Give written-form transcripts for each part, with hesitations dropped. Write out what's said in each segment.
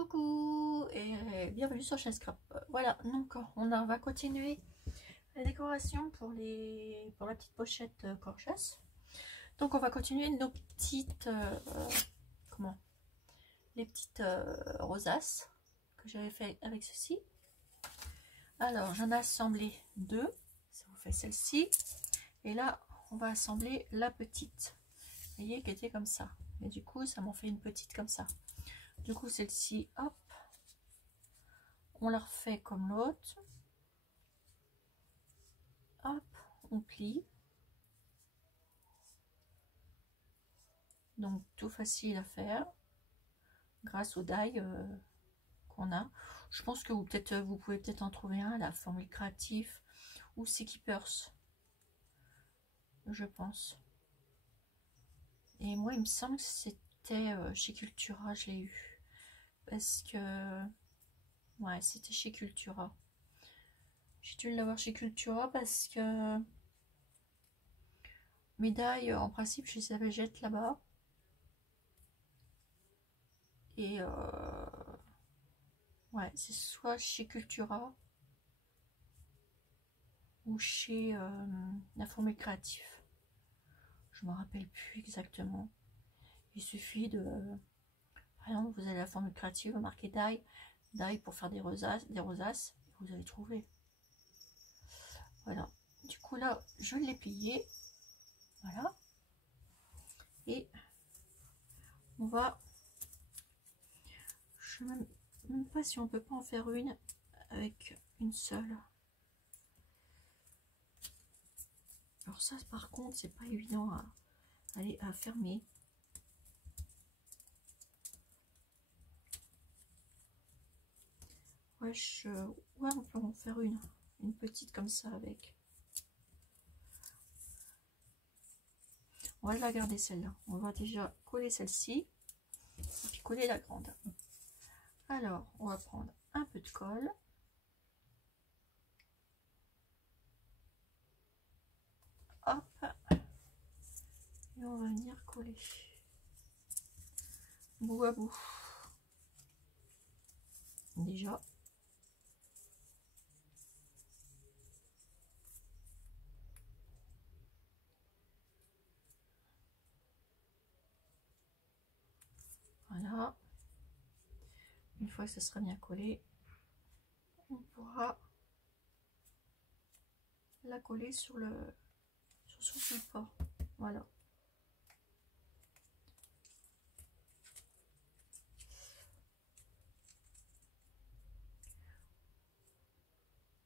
Coucou et bienvenue sur chaîne Scrap. Voilà, donc va continuer la décoration pour la petite pochette Corchas. Donc on va continuer nos petites les petites rosaces que j'avais fait avec ceci. Alors j'en ai assemblé deux, ça vous fait celle-ci, et là on va assembler la petite, vous voyez, qui était comme ça, et du coup ça m'en fait une petite comme ça. Du coup celle-ci, hop, on la refait comme l'autre, hop, on plie, donc tout facile à faire grâce au die qu'on a. Je pense que vous pouvez peut-être en trouver un à la Formule Créatif ou Seekeepers, je pense. Et moi il me semble que c'était chez Cultura, je l'ai eu, parce que ouais, c'était chez Cultura. J'ai dû l'avoir chez Cultura parce que mes die en principe je les avais jette là-bas. Et ouais, c'est soit chez Cultura ou chez la Formule Créatif. Je me rappelle plus exactement. Il suffit de, par exemple, vous avez la Formule Créative, vous marquez die pour faire des rosaces, et vous allez trouver. Voilà. Du coup là, je l'ai plié. Voilà. Et on va, je ne sais même pas si on peut pas en faire une avec une seule. Alors ça, par contre, c'est pas évident à fermer. Ouais, ouais, on peut en faire une petite comme ça avec. On va la garder celle-là. On va déjà coller celle-ci et puis coller la grande. Alors, on va prendre un peu de colle. Hop. Et on va venir coller bout à bout. Déjà. Voilà. Une fois que ça sera bien collé, on pourra la coller sur son support. Voilà.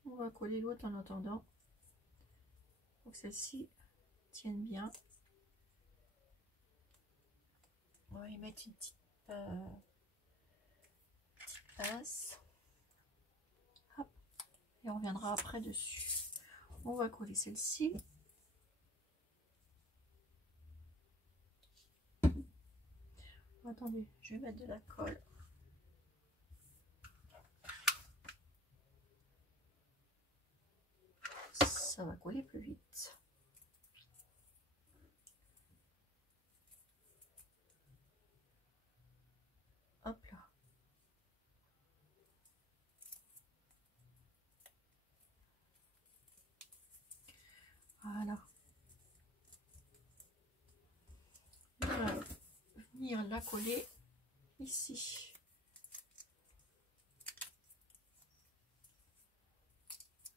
On va coller l'autre en attendant pour que celle-ci tienne bien. On va y mettre une petite pince. Hop. Et on reviendra après dessus. On va coller celle-ci. Attendez, je vais mettre de la colle. Ça va coller plus vite. Hop là. Voilà. On va venir la coller ici.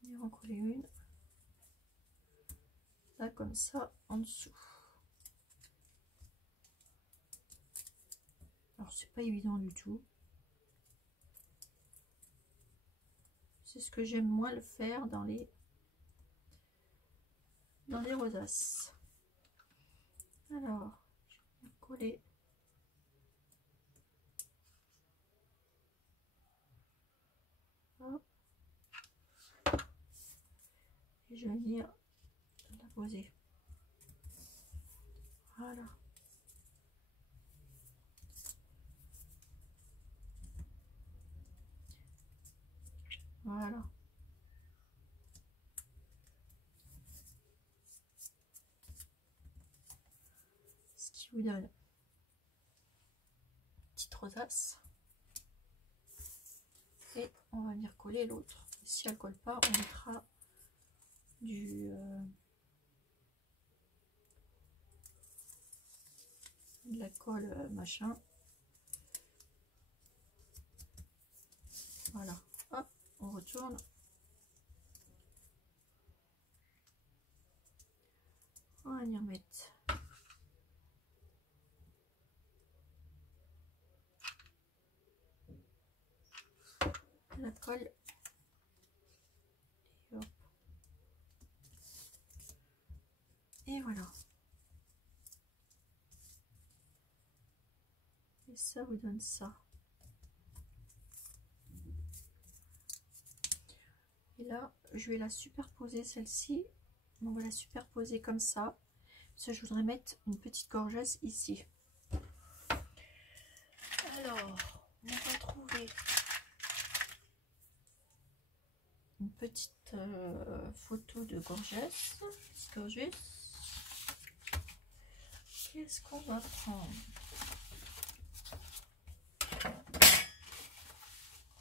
Venir en coller une. Là comme ça en dessous. Alors c'est pas évident du tout. C'est ce que j'aime moins le faire dans les rosaces. Alors je vais coller. Hop. Et je vais venir la poser. Voilà. Voilà. Ce qui vous donne une petite rosace. on va venir coller l'autre. Si elle colle pas, on mettra de la colle machin. Voilà, hop, on retourne. On va venir mettre la colle. Et hop. Et voilà. Et ça vous donne ça. Et là, je vais la superposer celle-ci. On va la superposer comme ça. Parce que je voudrais mettre une petite gorgeuse ici. Alors, on va trouver une petite photo de gorgeuse. Qu'est-ce qu'on va prendre?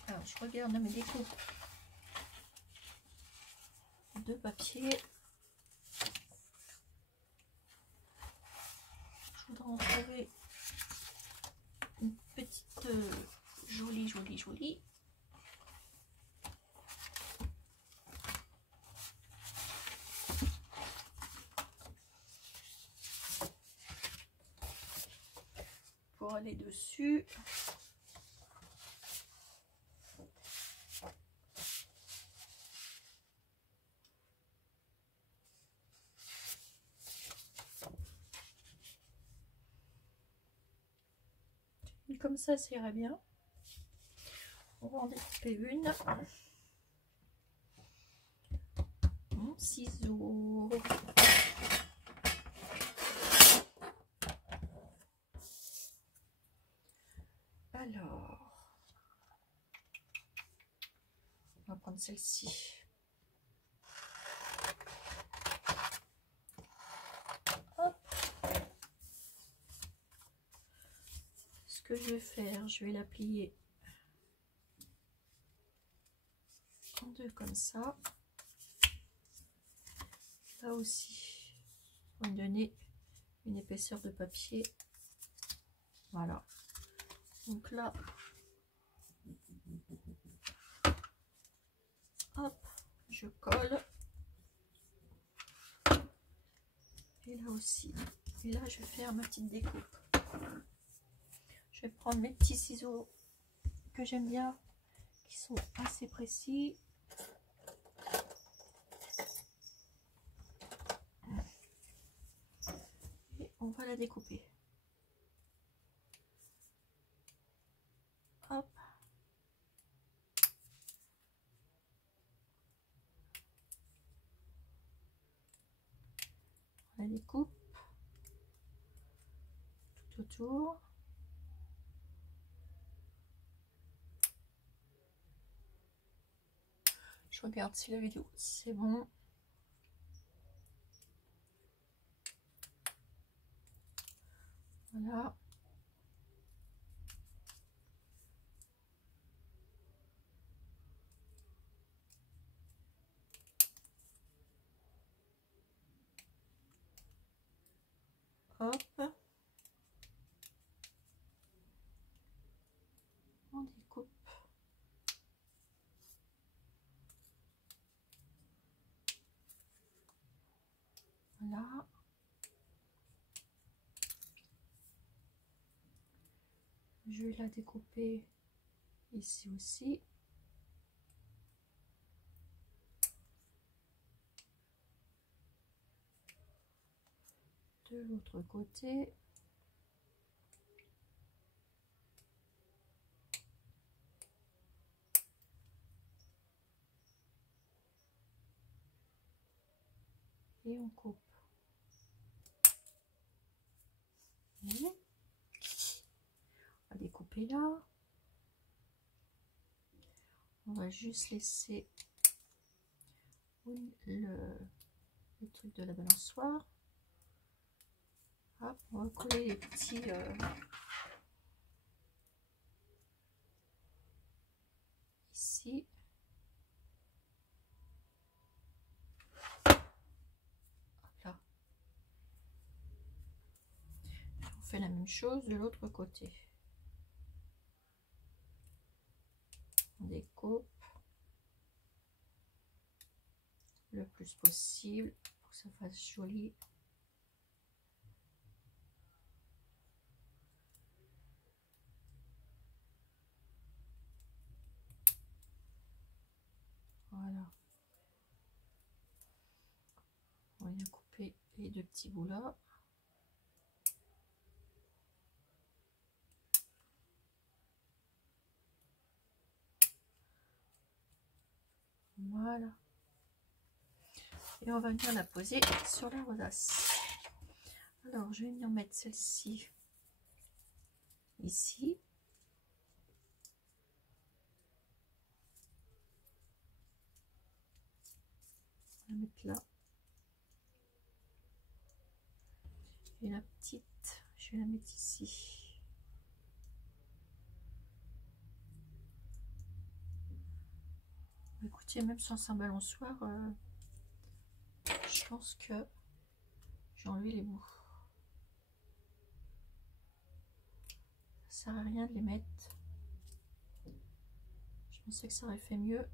Alors, je regarde mes découpes de papier. Je voudrais en trouver une petite jolie. Pour aller dessus. Et comme ça irait bien. On va en découper une. Mon ciseau. Alors, on va prendre celle-ci. Ce que je vais faire, je vais la plier en deux comme ça. Là aussi, on va donner une épaisseur de papier. Voilà. Donc là, hop, je colle. Et là aussi. Et là, je vais faire ma petite découpe. Je vais prendre mes petits ciseaux que j'aime bien, qui sont assez précis. Et on va la découper. Hop. On la découpe tout autour. Je regarde si la vidéo c'est bon. Voilà. Hop. On découpe. Voilà. Je vais la découper ici aussi. De l'autre côté. Et on coupe. On va découper là. On va juste laisser le truc de la balançoire. Hop, on va coller les petits ici. ici. Hop là. On fait la même chose de l'autre côté. On découpe le plus possible pour que ça fasse joli. Voilà. On vient couper les deux petits bouts là. Voilà. Et on va venir la poser sur la rosace. Alors, je vais venir mettre celle-ci ici. On va mettre là. Et la petite, je vais la mettre ici. Écoutez, même sans un balançoire, je pense que j'ai enlevé les bouts. Ça sert à rien de les mettre. Je pensais que ça aurait fait mieux.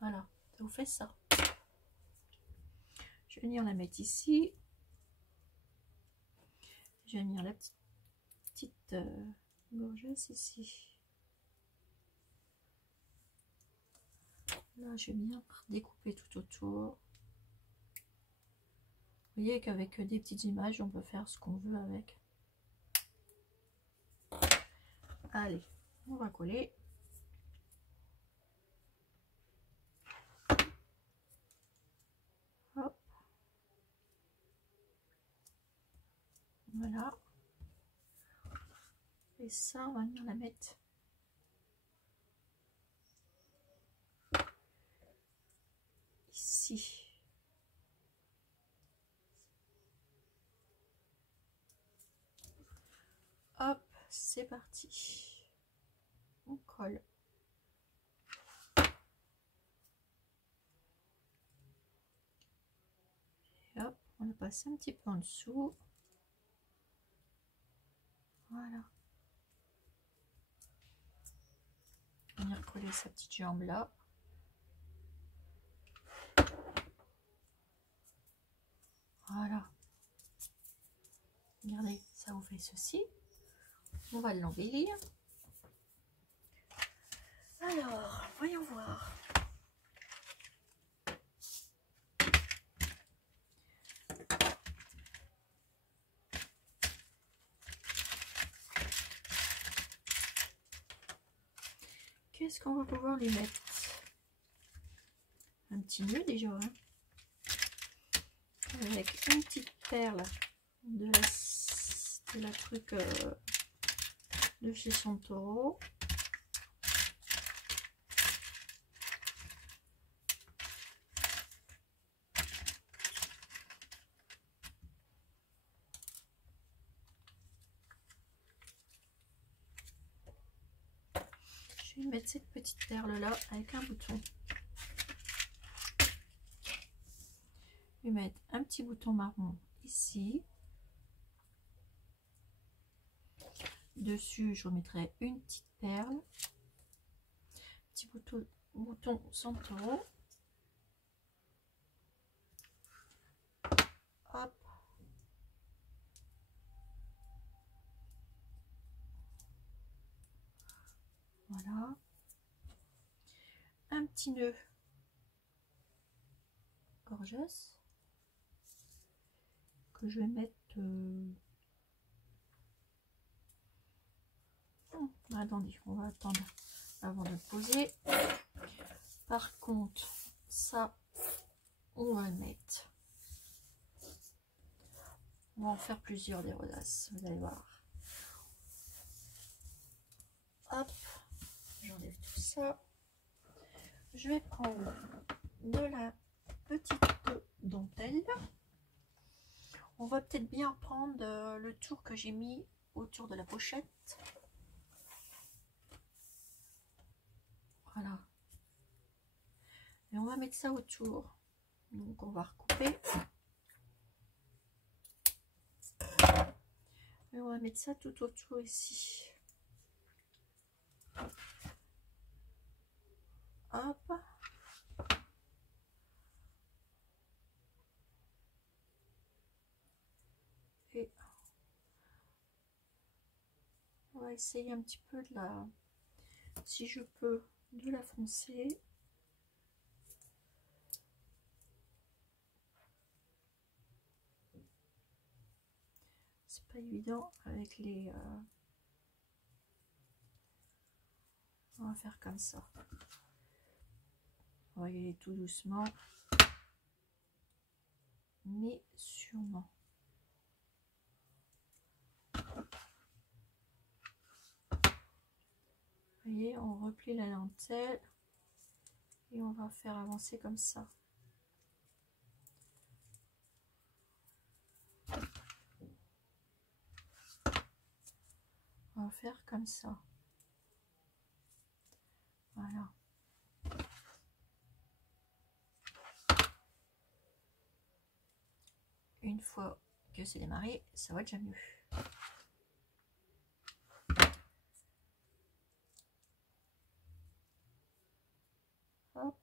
Voilà, ça vous fait ça. Je vais venir la mettre ici. Je vais venir la petite gorgeuse ici. Là, je vais bien découper tout autour. Vous voyez qu'avec des petites images, on peut faire ce qu'on veut avec. Allez, on va coller. Hop. Voilà. Et ça, on va venir la mettre ici. Hop, c'est parti. On colle. Et hop, on la passe un petit peu en dessous. Voilà. On va venir coller sa petite jambe là. Voilà. Regardez, ça vous fait ceci. On va l'embellir. Alors, voyons voir. Qu'est-ce qu'on va pouvoir lui mettre? Un petit nœud déjà, hein, avec une petite perle de la truc de chez Santoro. Je vais mettre cette petite perle là avec un bouton. Je vais mettre un petit bouton marron ici. Dessus, je remettrai une petite perle. Petit bouton Santoro. Hop. Voilà. Un petit nœud gorgeous que je vais mettre attendez, on va attendre avant de le poser. Par contre, ça, on va le mettre. On va en faire plusieurs des rosaces, vous allez voir. Hop, j'enlève tout ça. Je vais prendre de la petite dentelle. On va peut-être bien prendre le tour que j'ai mis autour de la pochette. Voilà. Et on va mettre ça autour. Donc on va recouper. Et on va mettre ça tout autour ici. Hop. Et on va essayer un petit peu de la, si je peux, de la foncer. C'est pas évident avec les... On va faire comme ça. On va y aller tout doucement, mais sûrement. Vous voyez, on replie la dentelle et on va faire avancer comme ça. On va faire comme ça. Voilà. Une fois que c'est démarré, ça va déjà mieux. Hop.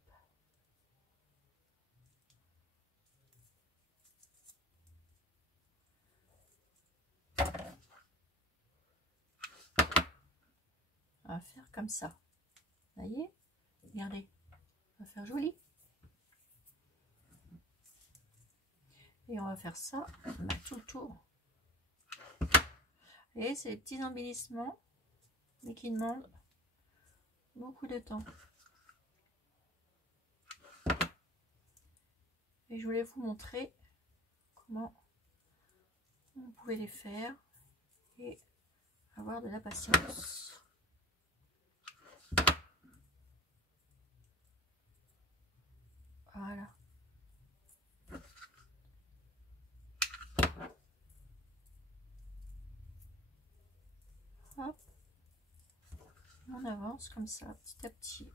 On va faire comme ça. Vous voyez? Regardez. On va faire joli. Et on va faire ça tout le tour. Et c'est des petits embellissements, mais qui demandent beaucoup de temps. Et je voulais vous montrer comment on pouvait les faire et avoir de la patience. Voilà. Hop. On avance comme ça, petit à petit.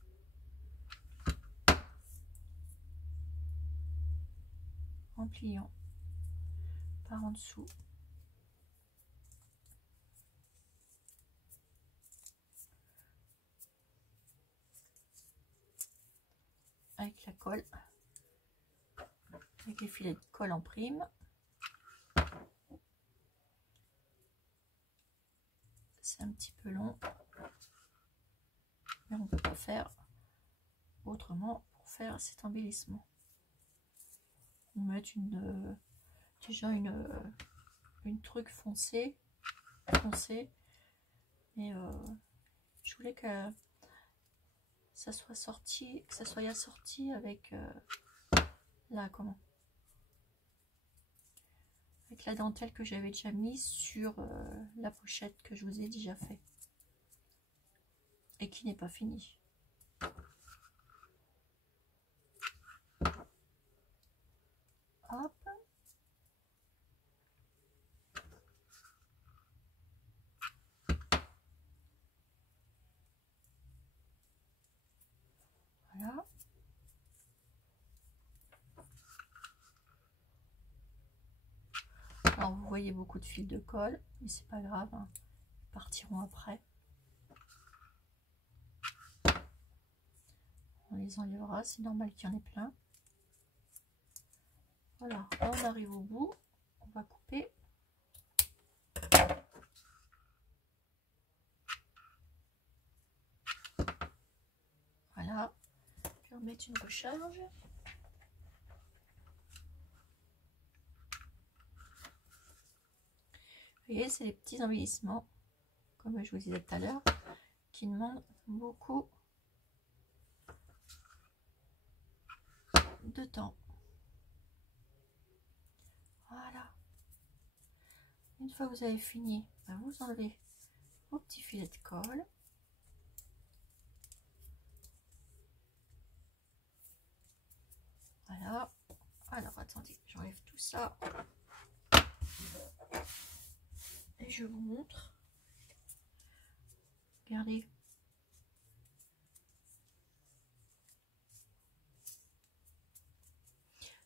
En pliant par en dessous. Avec la colle. Avec les filets de colle en prime. C'est un petit peu long. Mais on ne peut pas faire autrement pour faire cet embellissement. On va mettre déjà une truc foncé. Mais je voulais que ça soit sorti, que ça soit assorti avec avec la dentelle que j'avais déjà mise sur la pochette que je vous ai déjà fait et qui n'est pas finie. Hop. Voilà. Alors vous voyez beaucoup de fils de colle, mais c'est pas grave, hein. Ils partiront après. On les enlèvera, c'est normal qu'il y en ait plein. Voilà, on arrive au bout, on va couper. Voilà, puis on va mettre une recharge. Vous voyez, c'est les petits embellissements, comme je vous disais tout à l'heure, qui demandent beaucoup de temps. Voilà. Une fois que vous avez fini, vous enlevez vos petits filets de colle. Voilà. Alors attendez, j'enlève tout ça et je vous montre. Regardez.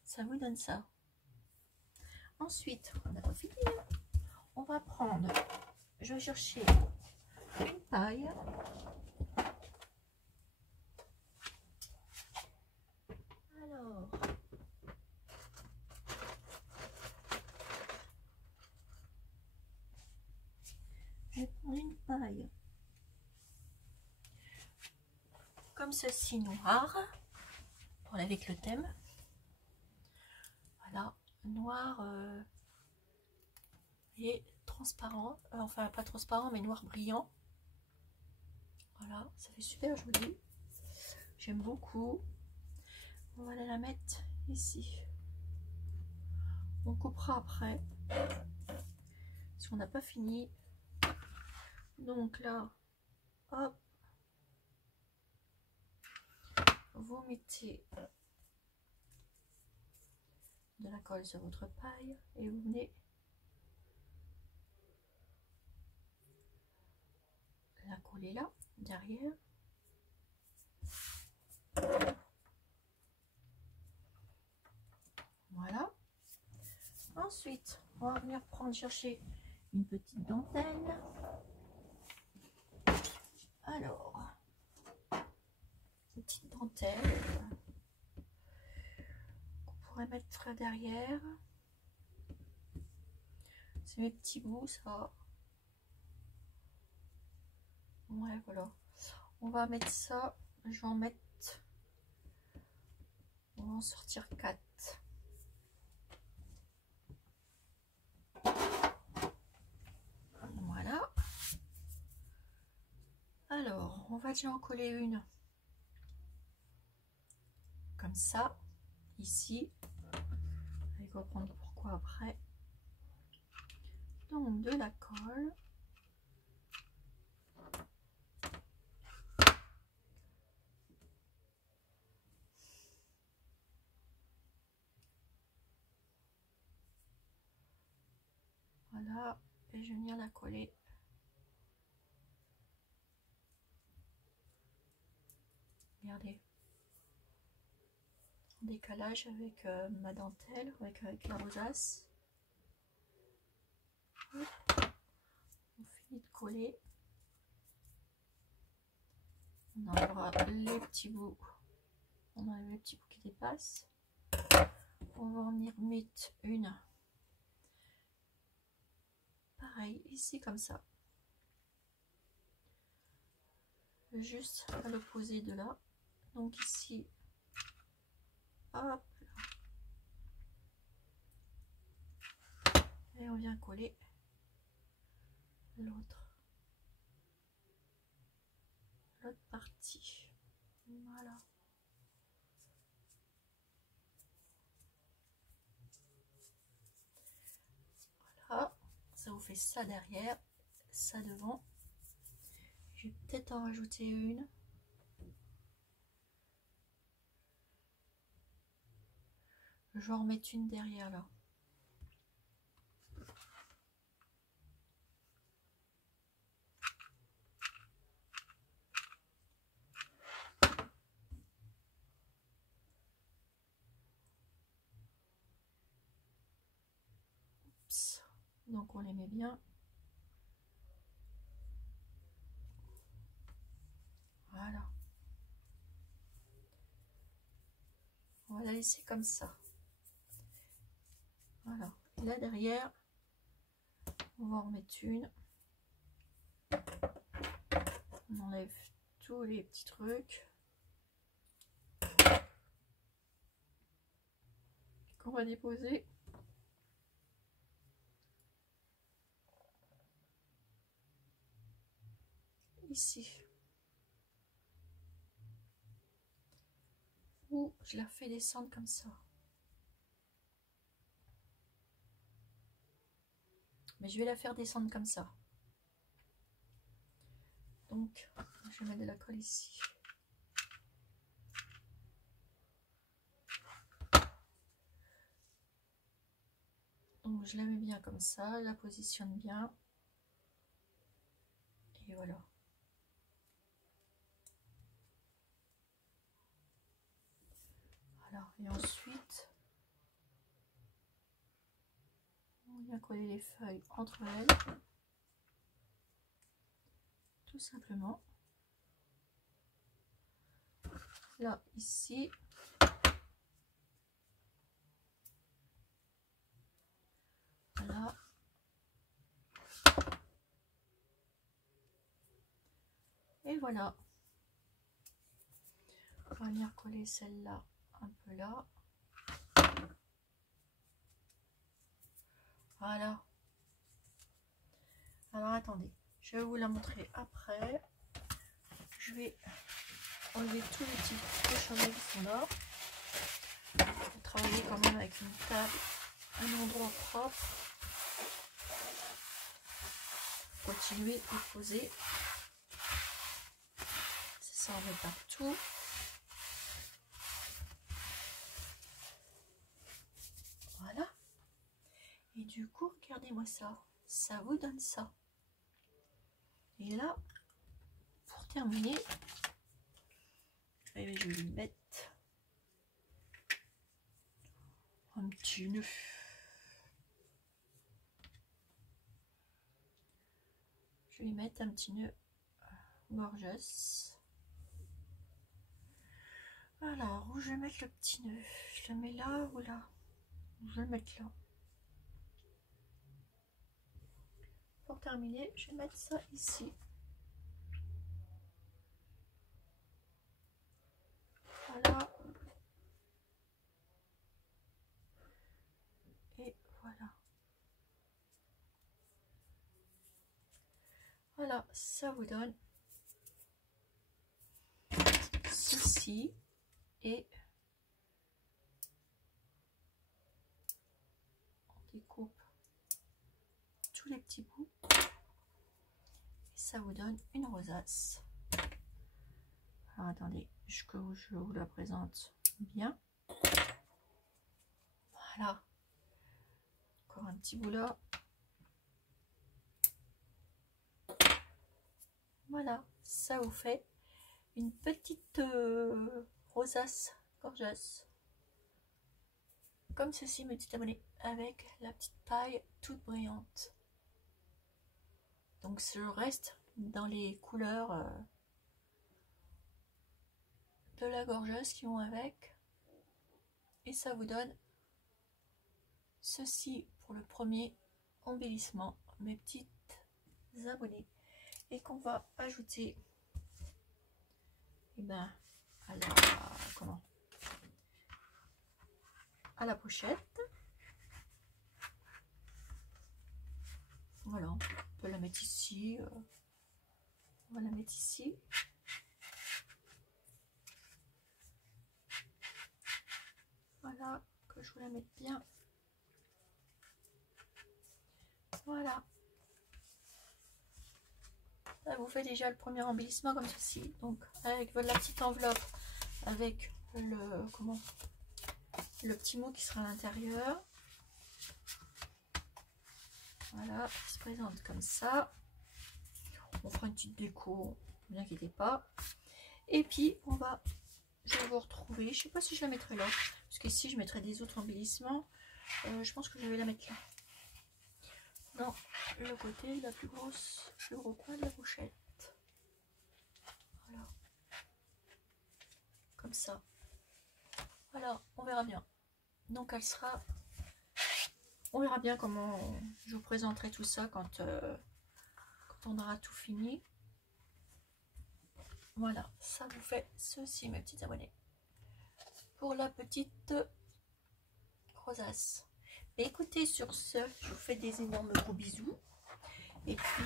Ça vous donne ça. Ensuite, on n'a pas fini. On va prendre, je vais chercher une paille. Alors, je vais prendre une paille comme ceci, noire, pour aller avec le thème. Voilà, noir et transparent, enfin pas transparent mais noir brillant. Voilà, ça fait super joli, j'aime beaucoup. On va aller la mettre ici, on coupera après parce qu'on n'a pas fini. Donc là, hop, vous mettez de la colle sur votre paille et vous venez la coller là, derrière. Voilà. Ensuite, on va venir chercher une petite dentelle. Alors, une petite dentelle qu'on pourrait mettre derrière. C'est mes petits bouts, ça. Ouais, voilà. On va mettre ça. Je vais en mettre. On va en sortir 4. Voilà. Alors, on va déjà en coller une. Comme ça. Ici. On va comprendre pourquoi après. Donc, de la colle. Voilà, et je viens la coller. Regardez. En décalage avec ma dentelle, avec la rosace. On finit de coller. On enlèvera les petits bouts. On enlève les petits bouts qui dépassent. On va en venir mettre une. Pareil, ici comme ça. Juste à l'opposé de là. Donc ici, hop. Et on vient coller l'autre partie. Voilà. Voilà. Ça vous fait ça derrière, ça devant. Je vais peut-être en rajouter une. Je vais en remettre une derrière là. Oups. Donc on les met bien. Voilà. On va la laisser comme ça. Voilà. Et là derrière, on va en remettre une. On enlève tous les petits trucs qu'on va déposer. Ici. Ou je la fais descendre comme ça. Mais je vais la faire descendre comme ça. Donc, je vais mettre de la colle ici. Donc je la mets bien comme ça, la positionne bien. Et voilà. Alors, et ensuite, on vient coller les feuilles entre elles. Tout simplement. Là, ici. Voilà. Et voilà. On va venir coller celle-là un peu là. Voilà. Alors attendez, je vais vous la montrer après. Je vais enlever tous les petits cochonneries qui sont là. Je vais travailler quand même avec une table, un endroit propre. Continuer et poser. C'est ça, on met partout. Voilà. Et du coup, regardez-moi ça. Ça vous donne ça. Et là, pour terminer, je vais lui mettre un petit nœud. Je vais lui mettre un petit nœud gorgeous. Alors, où je vais mettre le petit nœud? Je le mets là ou là? Je vais le mettre là. Pour terminer, je vais mettre ça ici. Voilà. Et voilà. Voilà, ça vous donne ceci. Et on découpe tous les petits bouts. Et ça vous donne une rosace. Alors attendez, que je vous la présente bien. Voilà. Encore un petit bout là. Voilà, ça vous fait une petite rosace gorgeous. Comme ceci, mes petits abonnés, avec la petite paille toute brillante. Donc je reste dans les couleurs de la gorgeuse qui vont avec. Et ça vous donne ceci pour le premier embellissement, mes petites abonnés. Et qu'on va ajouter à la, à la pochette. Voilà, on peut la mettre ici. On va la mettre ici. Voilà, que je vous la mette bien. Voilà. Ça vous fait déjà le premier embellissement comme ceci. Donc avec la petite enveloppe, avec le petit mot qui sera à l'intérieur. Voilà, il se présente comme ça. On fera une petite déco, ne vous inquiétez pas. Et puis je vais vous retrouver. Je sais pas si je la mettrai là, parce qu'ici je mettrai des autres embellissements. Je pense que je vais la mettre là. Dans le côté, le gros coin de la pochette. Voilà. Comme ça. Voilà, on verra bien. Donc elle sera... On verra bien comment je vous présenterai tout ça quand on aura tout fini. Voilà, ça vous fait ceci, mes petits abonnés. Pour la petite rosace. Mais écoutez, sur ce, je vous fais des énormes gros bisous. Et puis,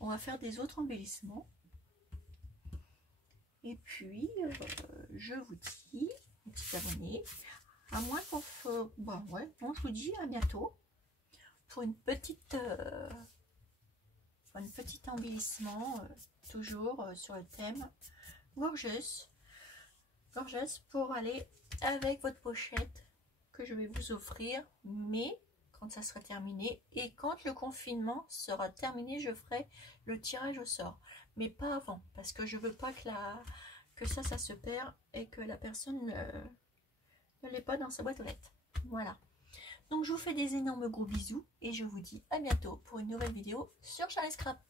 on va faire des autres embellissements. Et puis, je vous dis, mes petits abonnés, à moins qu'on fasse... Bon, ouais, bon, je vous dis à bientôt pour une petite embellissement, toujours sur le thème gorgeous pour aller avec votre pochette que je vais vous offrir, mais quand ça sera terminé et quand le confinement sera terminé, je ferai le tirage au sort, mais pas avant, parce que je veux pas que ça se perd et que la personne ne l'ait pas dans sa boîte aux lettres. Voilà. Donc je vous fais des énormes gros bisous et je vous dis à bientôt pour une nouvelle vidéo sur Charlie Scrap.